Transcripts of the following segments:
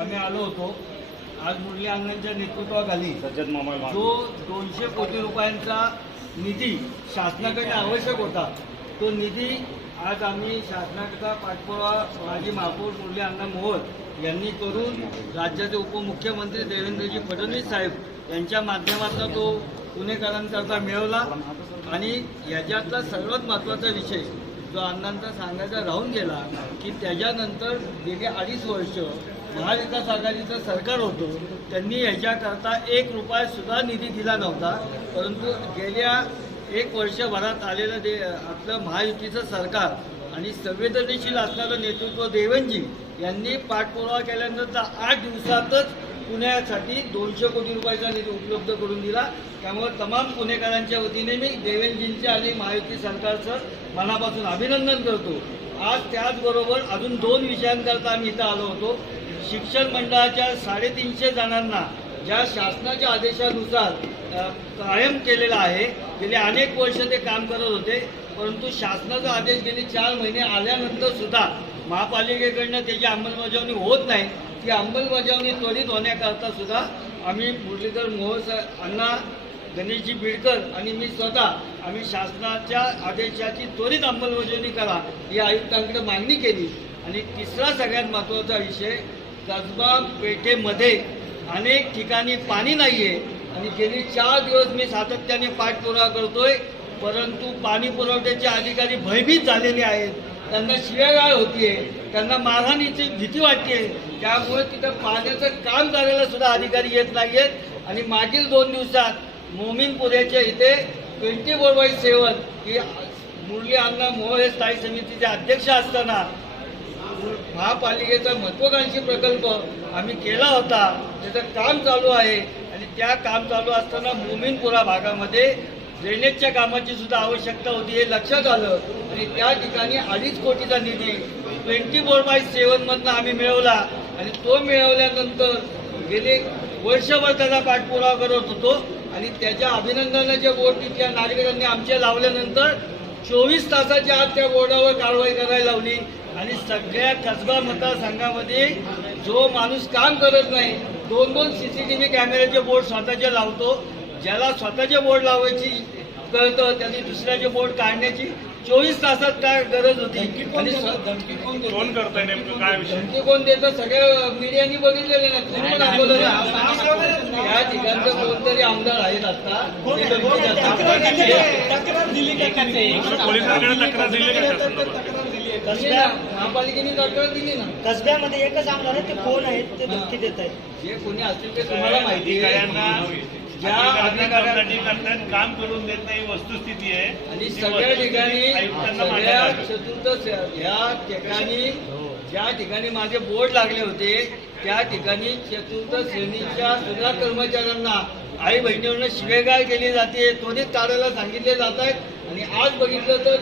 आम्ही आलो होतो. आज मुरली अण्णांच्या नेतृत्वाखाली जो दोनशे कोटी रुपयांचा निधी शासनाकडे आवश्यक होता तो निधी आज आम्ही शासनाचा पाठपुरावा माजी महापौर मुरली अण्णा मोहोळ यांनी करून राज्याचे उपमुख्यमंत्री देवेंद्रजी फडणवीस साहेब यांच्या माध्यमातून तो पुणेकरांकरता मिळवला. आणि याच्यातला सर्वात महत्त्वाचा विषय जो अण्णांचा सांगायचा राहून गेला की त्याच्यानंतर गेली अडीच वर्ष महाविकास आघाडीचं सरकार होतं त्यांनी याच्याकरता एक रुपया सुद्धा निधी दिला नव्हता. परंतु गेल्या एक वर्षभरात आलेलं दे आपलं महायुतीचं सरकार आणि संवेदनशील असणारं नेतृत्व देवनजी यांनी पाठपुरावा केल्यानंतर आठ दिवसातच पुण्यासाठी दोनशे कोटी रुपयाचा निधी उपलब्ध करून दिला. त्यामुळे तमाम पुणेकरांच्या वतीने मी देवेंजींचे आणि महायुती सरकारचं मनापासून अभिनंदन करतो. आज त्याचबरोबर अजून दोन विषयांकरता आम्ही इथं आलो होतो. शिक्षण मंडळाच्या साडेतीनशे जणांना ज्या शासनाच्या आदेशानुसार कायम केलेला आहे गेले अनेक वर्ष ते काम करत होते परंतु शासनाचा आदेश गेले चार महिने आल्यानंतर सुद्धा महापालिकेकडनं त्याची अंमलबजावणी होत नाही. ती अंमलबजावणी त्वरित होण्याकरता सुद्धा आम्ही मुरलीधर मोहोळ अण्णा गणेशजी बिडकर आणि मी स्वतः आम्ही शासनाच्या आदेशाची त्वरित अंमलबजावणी करा ही आयुक्तांकडे मागणी केली. आणि तिसरा सगळ्यात महत्त्वाचा विषय कसबा पेठेमध्ये अनेक ठिकाणी पाणी नाही आहे आणि गेली चार दिवस मी सातत्याने पाठपुरावा करतोय. परंतु पाणी पुरवठ्याचे अधिकारी भयभीत झालेले आहेत. त्यांना शिव्यागाळ होतीये. त्यांना मारहाणीची भीती वाटते त्यामुळे तिथं पाण्याचं काम करायला सुद्धा अधिकारी येत नाही आहेत आणि मागील दोन दिवसात मोमीनपुऱ्याच्या इथे ट्वेंटी फोर बाय सेवन ही मुरली अण्णा मोहोळ हे स्थायी समितीचे अध्यक्ष असताना महापालिकेचा महत्वाकांक्षी प्रकल्प आम्ही केला होता. त्याचं काम चालू आहे. आणि त्या काम चालू असताना मोमीनपुरा भागामध्ये ड्रेनेजच्या कामाची सुद्धा आवश्यकता होती हे लक्षात आलं. आणि त्या ठिकाणी अडीच कोटीचा निधी ट्वेंटी फोर बाय सेवनमधनं आम्ही मिळवला. आणि तो मिळवल्यानंतर गेले वर्षभर त्याचा पाठपुरावा करत होतो. आणि त्याच्या अभिनंदनाच्या बोर्ड तिथल्या नागरिकांनी आमच्या लावल्यानंतर चोवीस तासाच्या आत त्या बोर्डावर कारवाई करायला लावली. आणि सगळ्या कसबा मतदारसंघामध्ये जो माणूस काम करत नाही दोन दोन सीसीटीव्ही कॅमेऱ्याचे बोर्ड स्वतःचे लावतो. ज्याला स्वतःचे बोर्ड लावायची कळतं त्यांनी दुसऱ्याचे बोर्ड काढण्याची चोवीस तासात काय गरज होती? आणि स्व- कोण करतंय नेमकं? काय विषय? धमकी कोण देतं? सगळ्या मीडियानी बघितलेले ना. तुम्ही पण दाखवलं. या ठिकाणचे कोणतरी आमदार आहेत आता. पोलिसांकडे तक्रार दिली का? ना, महापालिकेने तक्रार दिली ना. कसब्यामध्ये एकच आमदार आहे ते कोण आहेत ते धमकी देत आहेत. जे कोणी असतील ते तुम्हाला माहिती आहे. ज्या अधिकाऱ्यांना करतात काम करून देत नाही ही वस्तुस्थिती आहे. आणि सगळ्या ठिकाणी सगळ्या. चतुर्थ ह्या ठिकाणी ज्या ठिकाणी माझे बोर्ड लागले होते त्या ठिकाणी चतुर्थ श्रेणीच्या सगळ्या कर्मचाऱ्यांना आई बहिणीवरनं शिवेगाळ केली जाते. त्वरित काढायला सांगितले जात आहेत. आणि आज बघितलं तर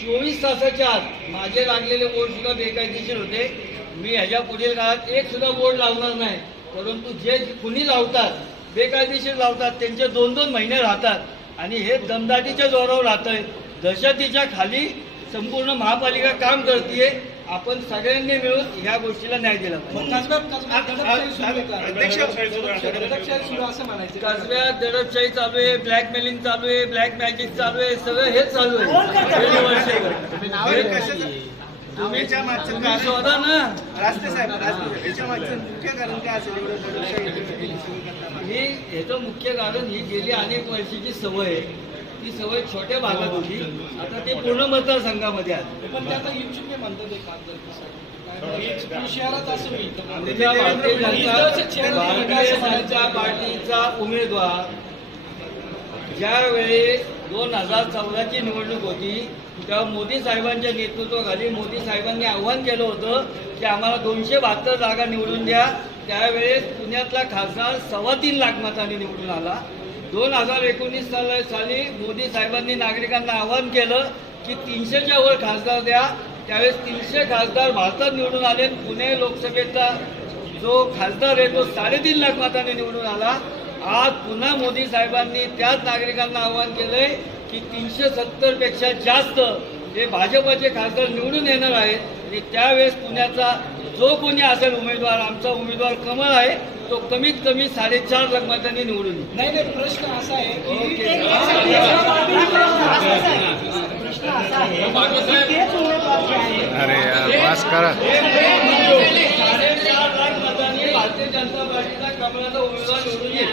चोवीस तासाच्या आत माझे लागलेले बोर्ड सुद्धा बेकायदेशीर होते. मी ह्याच्या पुढील काळात एक सुद्धा बोर्ड लावणार नाही. परंतु जे कुणी लावतात बेकायदेशीर लावतात त्यांचे दोन दोन महिने राहतात. आणि हे दमदाटीच्या जोरावर राहतंय. दहशतीच्या खाली संपूर्ण महापालिका काम करते आपण सगळ्यांनी मिळून ह्या गोष्टीला न्याय दिला पाहिजे. कसब्यात दडपशाही चालू आहे ब्लॅकमेलिंग चालू आहे ब्लॅक मॅजिक चालू आहे सगळं हेच चालू आहे. तुम्ही शोधा ना. ही ह्याचं मुख्य कारण ही गेली अनेक वर्षाची सवय आहे. ती सवय छोट्या भागात होती. आता ते पूर्ण मतदारसंघामध्ये भारतीय जनता पार्टीचा उमेदवार ज्यावेळी दोन हजार चौदाची निवडणूक होती तेव्हा मोदी साहेबांच्या नेतृत्वाखाली मोदी साहेबांनी आव्हान केलं होतं की आम्हाला दोनशे बहात्तर जागा निवडून द्या. त्यावेळेस पुण्यातला खासदार सव्वा तीन लाख मतांनी निवडून आला. दोन हजार एकोणीस साली मोदी साहेबांनी नागरिकांना आवाहन केलं की तीनशेच्या वर खासदार द्या. त्यावेळेस तीनशे खासदार भारतात निवडून आले. पुणे लोकसभेचा जो खासदार आहे तो साडेतीन लाख मताने निवडून आला. आज पुन्हा मोदी साहेबांनी त्याच नागरिकांना आवाहन केलंय की तीनशे सत्तरपेक्षा जास्त जे भाजपचे खासदार निवडून येणार आहेत आणि त्यावेळेस पुण्याचा जो कोणी असेल उमेदवार आमचा उमेदवार कमळ आहे तो कमीत कमी साडेचार लाख मतांनी निवडून नाही नाही प्रश्न असा आहे की प्रश्न असा आहे साडेचार लाख मतांनी भारतीय जनता पार्टीचा कमळाचा उमेदवार निवडून येईल.